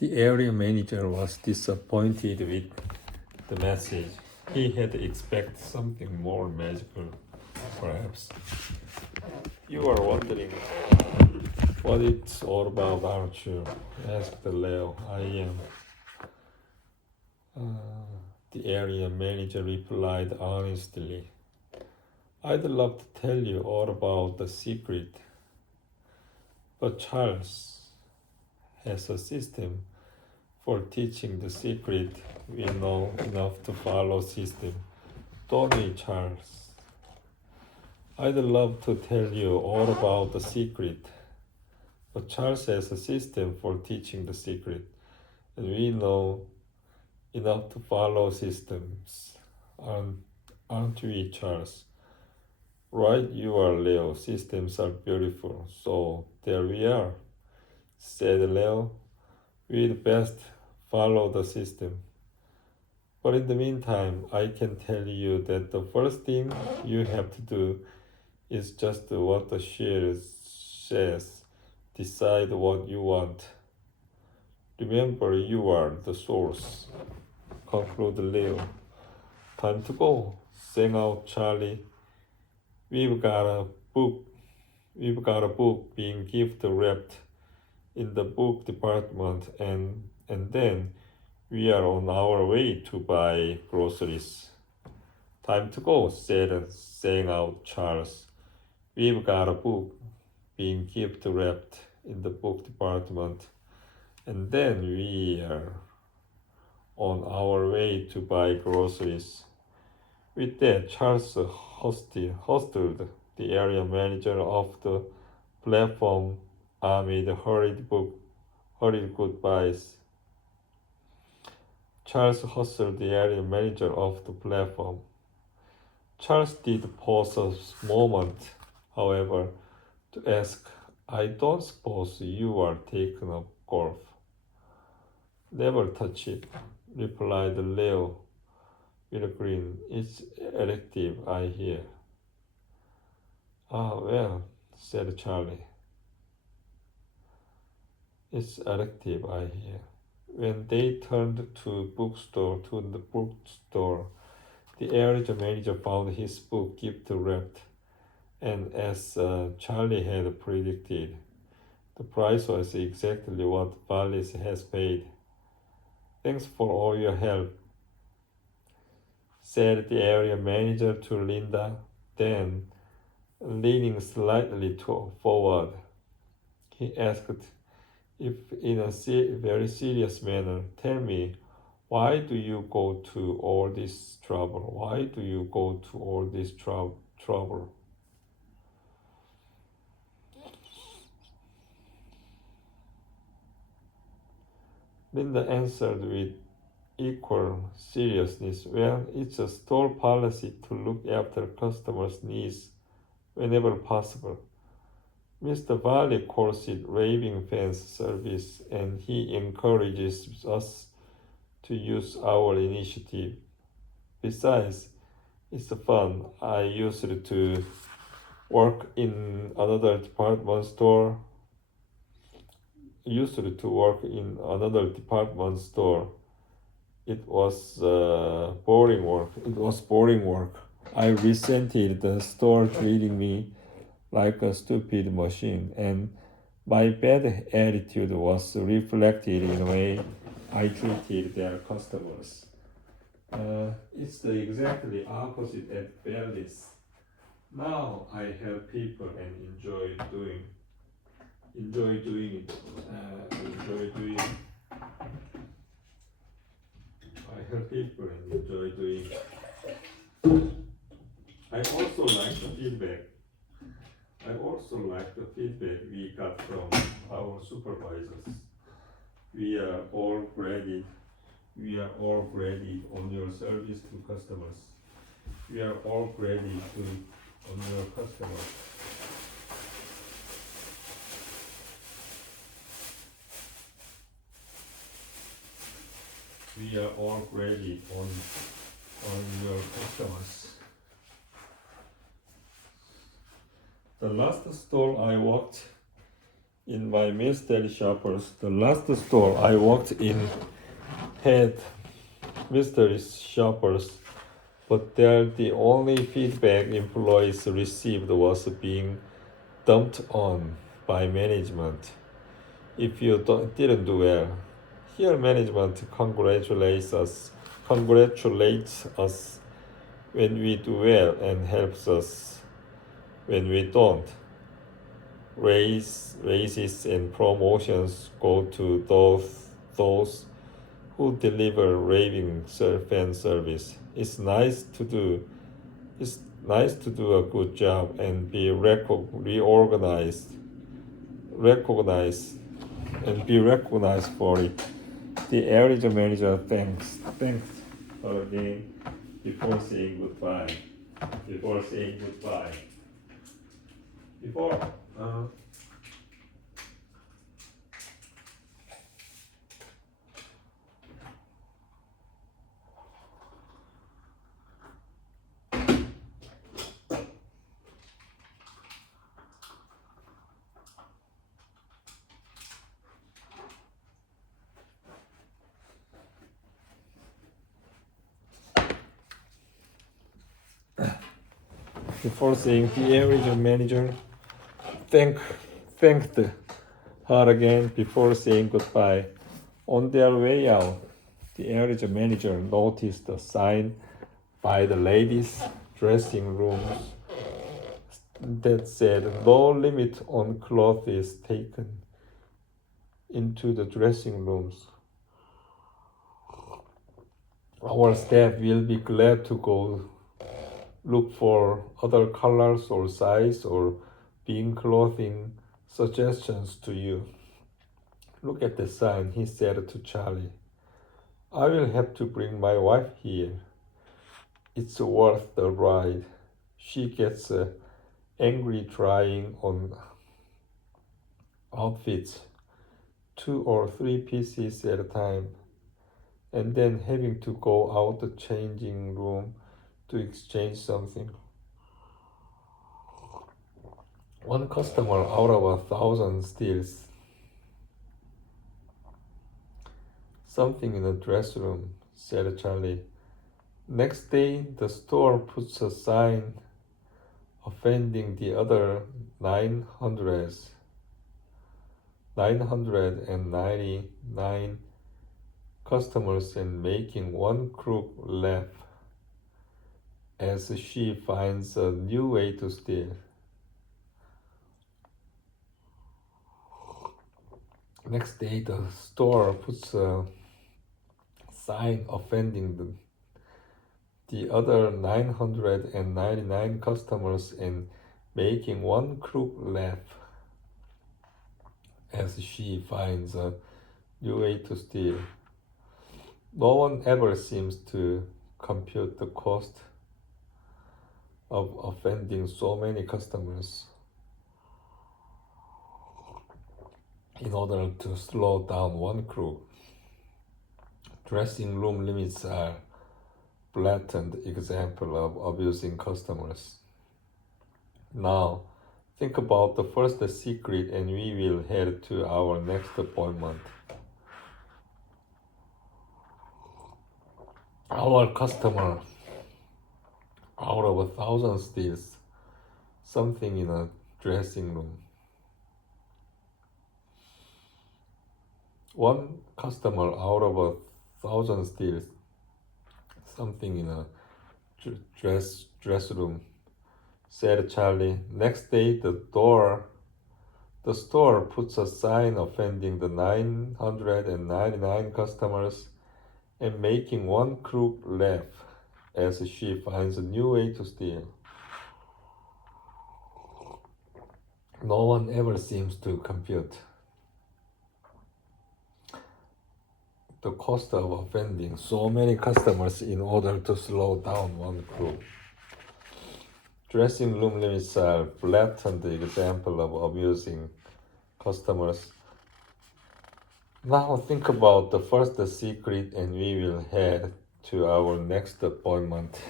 The area manager was disappointed with the message. He had expected something more magical, perhaps. You are wondering what it's all about, aren't you? Asked Leo. I am. The area manager replied honestly. I'd love to tell you all about the secret, but Charles has a system for teaching the secret. We know enough to follow system, don't we, Charles? I'd love to tell you all about the secret, but Charles has a system for teaching the secret, and we know enough to follow systems. Aren't we, Charles? Right, you are, Leo. Systems are beautiful. So there we are, said Leo. We'd best follow the system. But in the meantime, I can tell you that the first thing you have to do is just what the share says. Decide what you want. Remember, you are the source. Conclude Leo. Time to go, sang out Charlie. We've got a book being gift wrapped in the book department, and then we are on our way to buy groceries. Time to go, sang out Charles. We've got a book being gift wrapped in the book department, and then we are on our way to buy groceries. With that, Charles hustled the area manager off the platform amid hurried goodbyes. Charles hustled the area manager off the platform. Charles did pause a moment, however, to ask, I don't suppose you are taking up golf. Never touch it, replied Leo with a grin. It's elective, I hear. Ah, well, said Charlie. It's elective, I hear. When they turned to the bookstore, the area manager found his book gift wrapped, and as Charlie had predicted, the price was exactly what Vallis has paid. Thanks for all your help, said the area manager to Linda. Then, leaning slightly forward, he asked, if in a very serious manner, tell me, why do you go to all this trouble? Why do you go to all this trouble? Linda answered with equal seriousness. Well, it's a store policy to look after customers' needs whenever possible. Mr. Valley calls it raving fans service, and he encourages us to use our initiative. Besides, it's fun. I used to work in another department store. It was boring work. I resented the store treating me like a stupid machine, and my bad attitude was reflected in the way I treated their customers. It's the exactly opposite at Bellis. Now I help people and enjoy doing it. Enjoy doing. I help people and enjoy doing it. I also like the feedback we got from our supervisors. We are all graded on your service to customers. We are all graded on your customers. We are all graded on your customers. The last store I worked In my mystery shoppers, the last store I worked in had mystery shoppers, but there the only feedback employees received was being dumped on by management if you didn't do well. Here management congratulates us when we do well and helps us when we don't. Raises and promotions go to those who deliver raving fan service. It's nice to do a good job and be recognized and be recognized for it. The area manager thanks her again before saying goodbye. Before saying goodbye. Before Before saying the area manager thank, thanked her again before saying goodbye. On their way out, the area manager noticed a sign by the ladies' dressing rooms that said no limit on clothes is taken into the dressing rooms. Our staff will be glad to go look for other colors or size or being clothing suggestions to you. Look at the sign, he said to Charlie. I will have to bring my wife here. It's worth the ride. She gets angry trying on outfits, 2 or 3 pieces at a time, and then having to go out the changing room to exchange something. One customer out of 1,000 steals something in the dress room, said Charlie. Next day, the store puts a sign offending the other 999 customers and making one crook laugh as she finds a new way to steal. Next day, the store puts a sign offending the other 999 customers and making one crook laugh as she finds a new way to steal. No one ever seems to compute the cost of offending so many customers in order to slow down one crook. Dressing room limits are blatant example of abusing customers. Now, think about the first secret and we will head to our next appointment. Our customer out of 1,000 steals something in a dressing room. One customer out of 1,000 steals something in a dress room, said Charlie. Next day, the store puts a sign offending the 999 customers and making one crook laugh as she finds a new way to steal. No one ever seems to compute the cost of offending so many customers in order to slow down one crook. Dressing room limits are blatant example of abusing customers. Now think about the first secret and we will head to our next appointment.